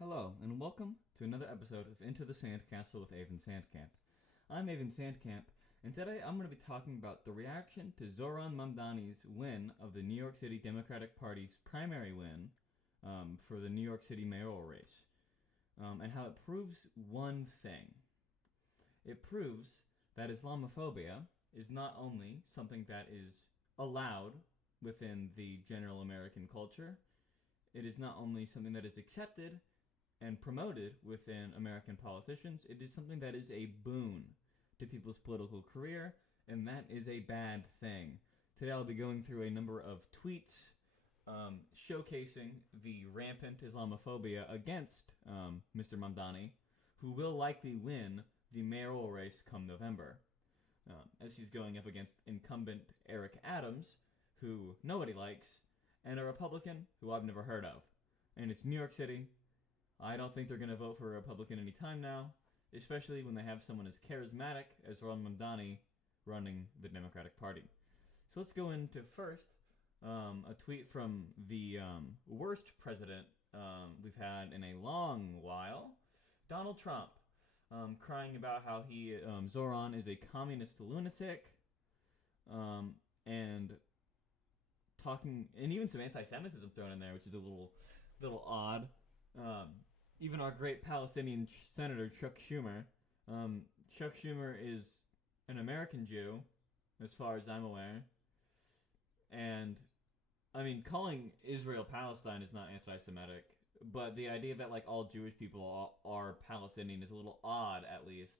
Hello, and welcome to another episode of Into the Sandkastle with Avon Sandkamp. I'm Avon Sandkamp, and today I'm going to be talking about the reaction to Zohran Mamdani's win of the New York City Democratic Party's primary win for the New York City mayoral race, and how it proves one thing. It proves that Islamophobia is not only something that is allowed within the general American culture, it is not only something that is accepted and promoted within American politicians, it is something that is a boon to people's political career, and that is a bad thing. Today I'll be going through a number of tweets showcasing the rampant Islamophobia against Mr. Mamdani, who will likely win the mayoral race come November, as he's going up against incumbent Eric Adams, who nobody likes, and a Republican who I've never heard of. And it's New York City. I don't think they're going to vote for a Republican anytime now, especially when they have someone as charismatic as Zohran Mamdani running the Democratic Party. So let's go into first a tweet from the worst president we've had in a long while, Donald Trump, crying about how Zohran is a communist lunatic, and talking, and even some anti-Semitism thrown in there, which is a little odd. Even our great Palestinian Senator Chuck Schumer. Chuck Schumer is an American Jew, as far as I'm aware. And, I mean, calling Israel Palestine is not anti-Semitic, but the idea that like all Jewish people are Palestinian is a little odd, at least.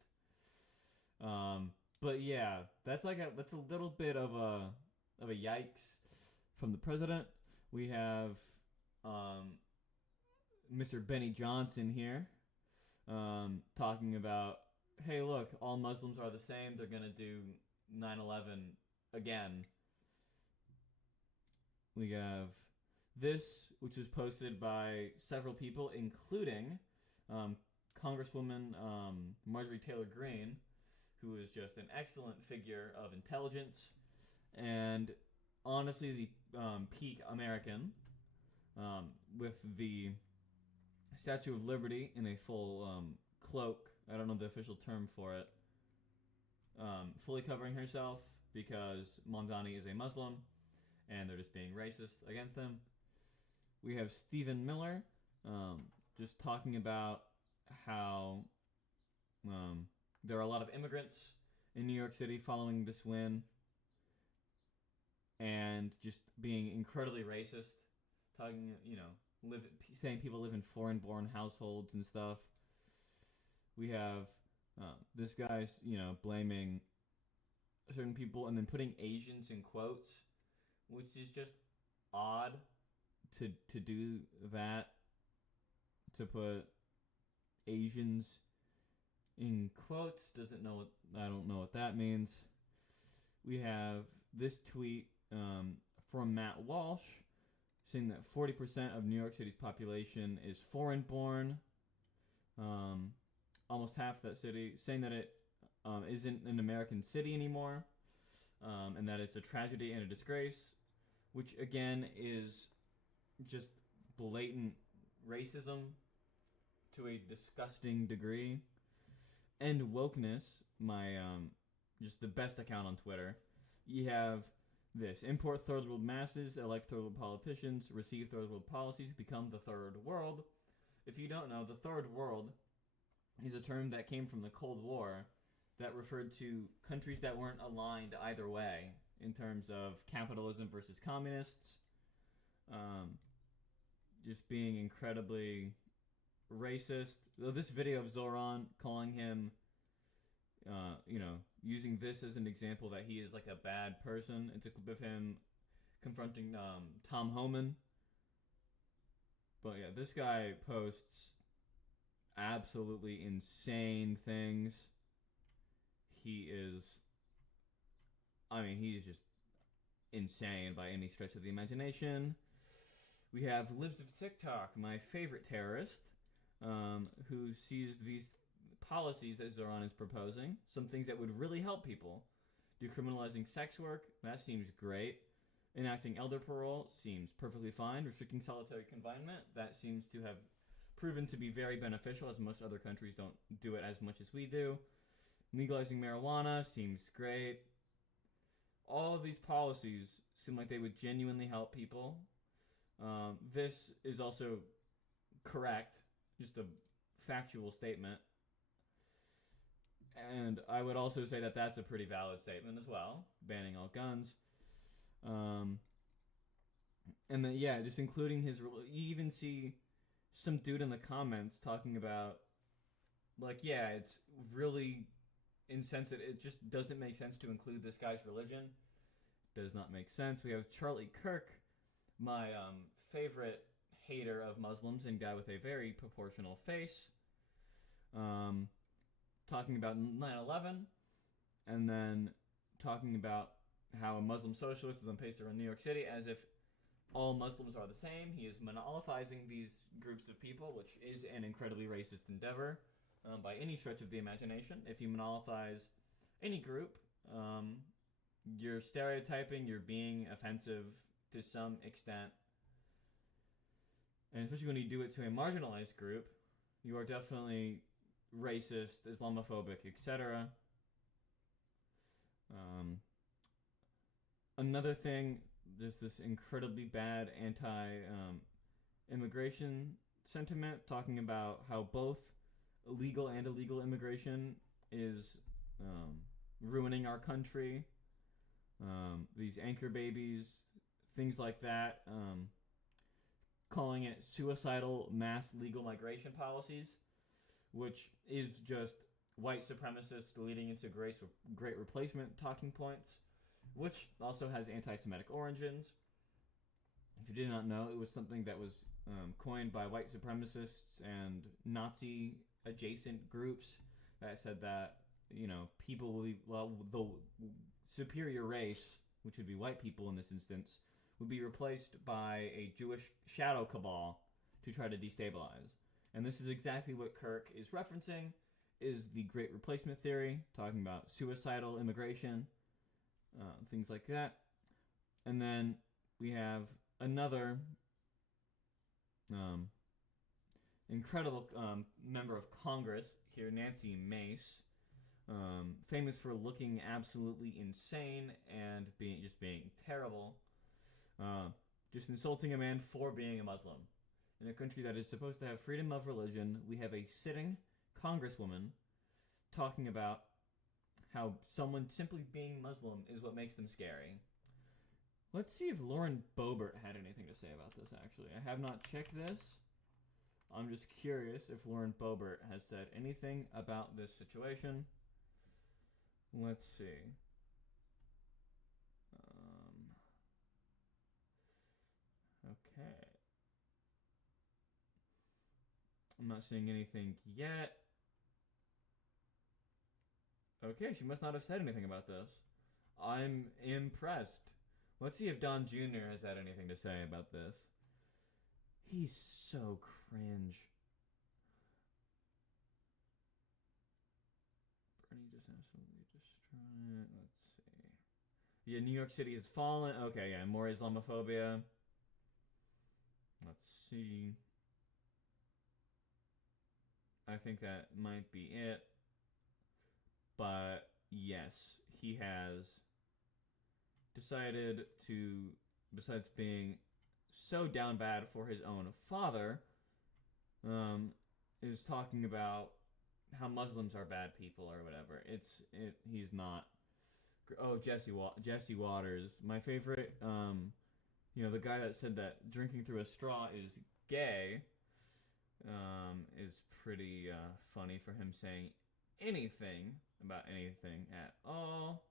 But yeah, that's a little bit of a yikes from the president. We have Mr. Benny Johnson here, talking about, hey, look, all Muslims are the same. They're going to do 9/11 again. We have this, which was posted by several people, including Congresswoman Marjorie Taylor Greene, who is just an excellent figure of intelligence and honestly the peak American, with the Statue of Liberty in a full cloak. I don't know the official term for it. Fully covering herself because Mamdani is a Muslim and they're just being racist against them. We have Stephen Miller just talking about how there are a lot of immigrants in New York City following this win and just being incredibly racist, talking, saying people live in foreign-born households and stuff. We have this guy's, blaming certain people and then putting Asians in quotes, which is just odd to do that, to put Asians in quotes. I don't know what that means. We have this tweet from Matt Walsh, saying that 40% of New York City's population is foreign-born, almost half that city, saying that it isn't an American city anymore, and that it's a tragedy and a disgrace, which again is just blatant racism to a disgusting degree. And wokeness, my just the best account on Twitter. You have this: import third world masses, elect third world politicians, receive third world policies, become the third world. If you don't know, the third world is a term that came from the Cold War that referred to countries that weren't aligned either way in terms of capitalism versus communists, just being incredibly racist. This video of Zohran calling him, using this as an example that he is like a bad person. It's a clip of him confronting Tom Homan. But yeah, this guy posts absolutely insane things. He's just insane by any stretch of the imagination. We have Libs of TikTok, my favorite terrorist, who sees these policies that Zohran is proposing, some things that would really help people. Decriminalizing sex work, that seems great. Enacting elder parole seems perfectly fine. Restricting solitary confinement, that seems to have proven to be very beneficial, as most other countries don't do it as much as we do. Legalizing marijuana seems great. All of these policies seem like they would genuinely help people. This is also correct, just a factual statement. And I would also say that that's a pretty valid statement as well, banning all guns. And then, yeah, just including his... You even see some dude in the comments talking about, like, yeah, it's really insensitive. It just doesn't make sense to include this guy's religion. Does not make sense. We have Charlie Kirk, my favorite hater of Muslims and guy with a very proportional face, talking about 9/11, and then talking about how a Muslim socialist is on pace to run New York City, as if all Muslims are the same. He is monopolizing these groups of people, which is an incredibly racist endeavor by any stretch of the imagination. If you monopolize any group, you're stereotyping, you're being offensive to some extent. And especially when you do it to a marginalized group, you are definitely racist, Islamophobic, etc. Another thing, there's this incredibly bad anti-immigration sentiment, talking about how both legal and illegal immigration is ruining our country. These anchor babies, things like that, calling it suicidal mass legal migration policies, which is just white supremacists leading into great replacement talking points, which also has anti-Semitic origins. If you did not know, it was something that was coined by white supremacists and Nazi-adjacent groups that said that, people will be, the superior race, which would be white people in this instance, would be replaced by a Jewish shadow cabal to try to destabilize. And this is exactly what Kirk is referencing, is the Great Replacement Theory, talking about suicidal immigration, things like that. And then we have another incredible member of Congress here, Nancy Mace, famous for looking absolutely insane and being terrible, just insulting a man for being a Muslim. In a country that is supposed to have freedom of religion, we have a sitting congresswoman talking about how someone simply being Muslim is what makes them scary. Let's see if Lauren Boebert had anything to say about this, actually. I have not checked this. I'm just curious if Lauren Boebert has said anything about this situation. Let's see. Okay. I'm not seeing anything yet. Okay, she must not have said anything about this. I'm impressed. Let's see if Don Jr. has had anything to say about this. He's so cringe. Bernie just absolutely destroyed. Let's see. Yeah, New York City has fallen. Okay, yeah, more Islamophobia. Let's see. I think that might be it. But yes, he has decided to, besides being so down bad for his own father, is talking about how Muslims are bad people or whatever. He's not. Oh, Jesse Waters, my favorite. The guy that said that drinking through a straw is gay. Is pretty funny for him saying anything about anything at all.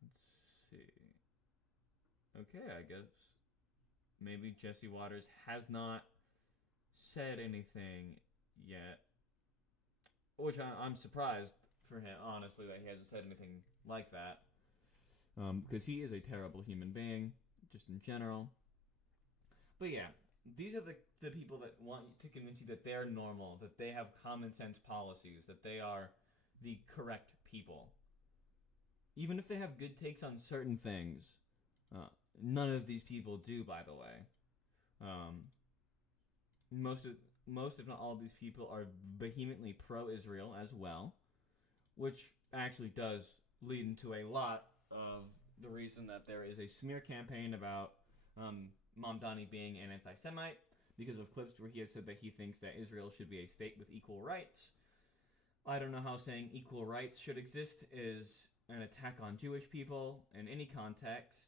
Let's see. Okay, I guess maybe Jesse Waters has not said anything yet, which I'm surprised for him, honestly, that he hasn't said anything like that, because he is a terrible human being, just in general. But yeah, these are the people that want to convince you that they're normal, that they have common sense policies, that they are the correct people. Even if they have good takes on certain things, none of these people do, by the way. most if not all of these people are vehemently pro-Israel as well, which actually does lead into a lot of the reason that there is a smear campaign about Mamdani being an anti-Semite, because of clips where he has said that he thinks that Israel should be a state with equal rights. I don't know how saying equal rights should exist is an attack on Jewish people in any context,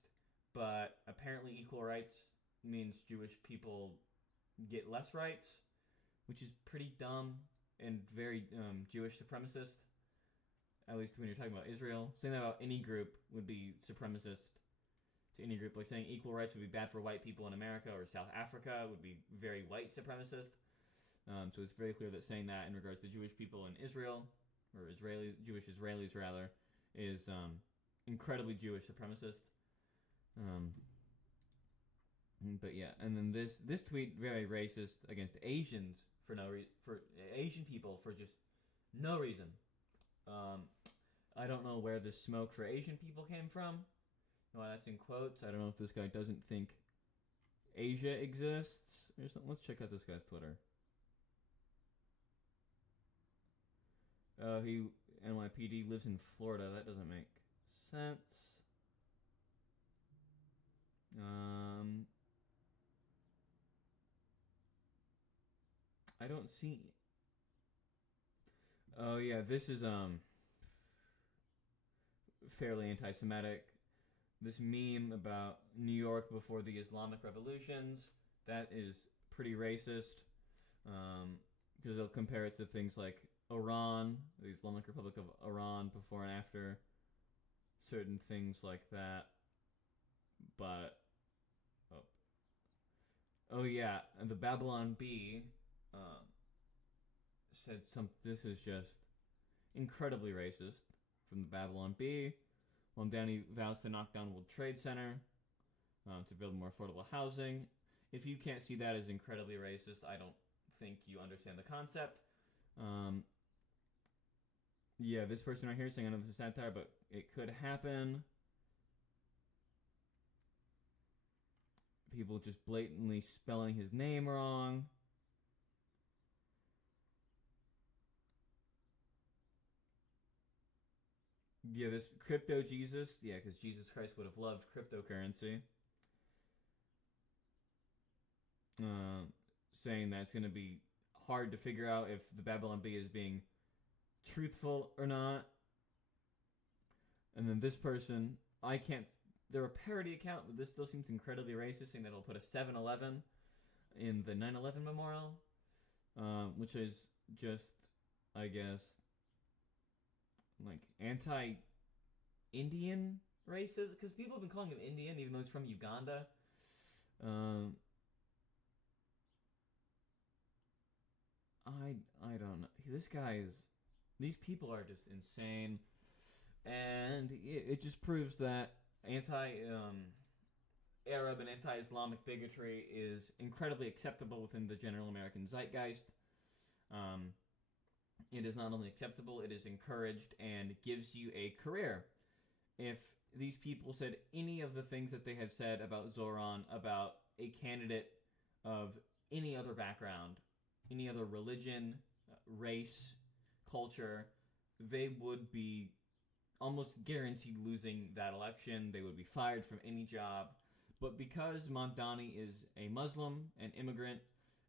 but apparently equal rights means Jewish people get less rights, which is pretty dumb and very Jewish supremacist, at least when you're talking about Israel. Saying that about any group would be supremacist to any group. Like saying equal rights would be bad for white people in America or South Africa would be very white supremacist. So it's very clear that saying that in regards to Jewish people in Israel, or Jewish Israelis rather, is incredibly Jewish supremacist. But yeah, and then this tweet, very racist against Asians for Asian people for just no reason. I don't know where the smoke for Asian people came from. Well, that's in quotes. I don't know if this guy doesn't think Asia exists or something. Let's check out this guy's Twitter. He NYPD lives in Florida. That doesn't make sense. I don't see. Oh yeah, this is fairly anti-Semitic. This meme about New York before the Islamic revolutions, that is pretty racist. Because they'll compare it to things like Iran, the Islamic Republic of Iran before and after, certain things like that. But oh yeah, and the Babylon Bee said this is just incredibly racist from the Babylon Bee. Mamdani vows to knock down World Trade Center to build more affordable housing. If you can't see that as incredibly racist, I don't think you understand the concept. Yeah, this person right here saying, I know this is satire, but it could happen. People just blatantly spelling his name wrong. Yeah, this crypto Jesus. Yeah, because Jesus Christ would have loved cryptocurrency. Saying that it's going to be hard to figure out if the Babylon Bee is being truthful or not. And then this person, they're a parody account, but this still seems incredibly racist, saying that it'll put a 7-Eleven in the 9/11 memorial, which is just, I guess, like anti-Indian racist, because people have been calling him Indian even though he's from Uganda. I don't know. These people are just insane, and it just proves that anti-Arab and anti-Islamic bigotry is incredibly acceptable within the general American zeitgeist. It is not only acceptable, it is encouraged and gives you a career. If these people said any of the things that they have said about Zohran, about a candidate of any other background, any other religion, race, culture, they would be almost guaranteed losing that election. They would be fired from any job. But because Mamdani is a Muslim, an immigrant,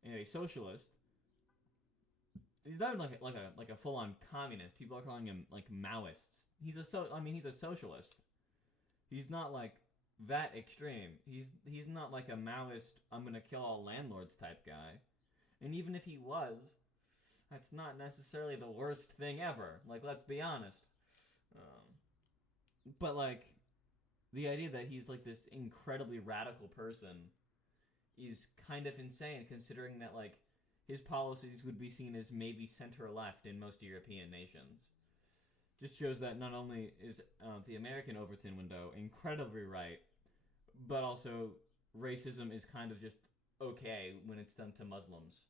and a socialist, he's not like a full-on communist. People are calling him like Maoists. He's a socialist. He's not like that extreme. He's not like a Maoist, I'm gonna kill all landlords type guy. And even if he was, that's not necessarily the worst thing ever. Like, let's be honest. But like, the idea that he's like this incredibly radical person is kind of insane, considering that like his policies would be seen as maybe center-left in most European nations. Just shows that not only is the American Overton window incredibly right, but also racism is kind of just okay when it's done to Muslims.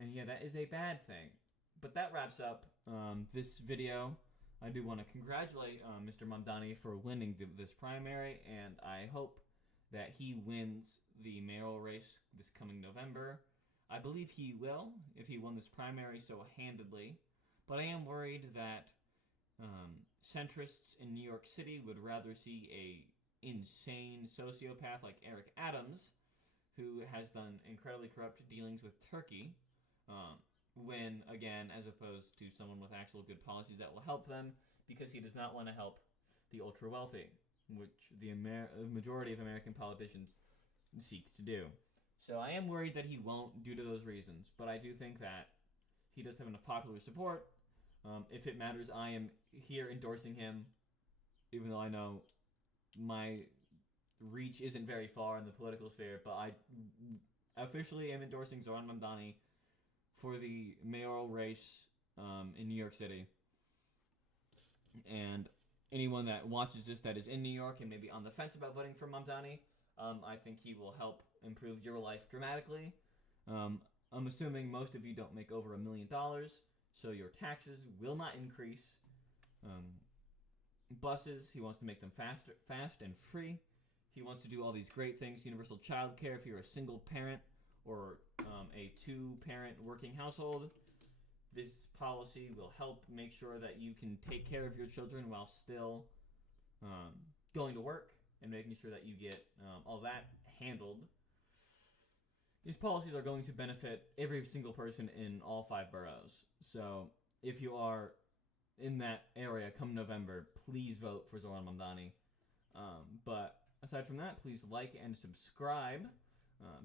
And yeah, that is a bad thing. But that wraps up this video. I do want to congratulate Mr. Mamdani for winning this primary, and I hope that he wins the mayoral race this coming November. I believe he will if he won this primary so handedly, but I am worried that centrists in New York City would rather see a insane sociopath like Eric Adams, who has done incredibly corrupt dealings with Turkey, win again, as opposed to someone with actual good policies that will help them, because he does not want to help the ultra wealthy, which the majority of American politicians seek to do. So I am worried that he won't due to those reasons, but I do think that he does have enough popular support. If it matters, I am here endorsing him, even though I know my reach isn't very far in the political sphere, but I officially am endorsing Zohran Mamdani for the mayoral race in New York City. And anyone that watches this that is in New York and maybe on the fence about voting for Mamdani, I think he will help improve your life dramatically. I'm assuming most of you don't make over $1 million, so your taxes will not increase. Buses, he wants to make them fast and free. He wants to do all these great things, universal child care if you're a single parent or a two-parent working household. This policy will help make sure that you can take care of your children while still going to work and making sure that you get all that handled. These policies are going to benefit every single person in all 5 boroughs. So if you are in that area come November, please vote for Zohran Mamdani. But aside from that, please like and subscribe.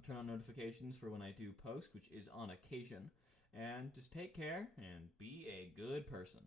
Turn on notifications for when I do post, which is on occasion. And just take care and be a good person.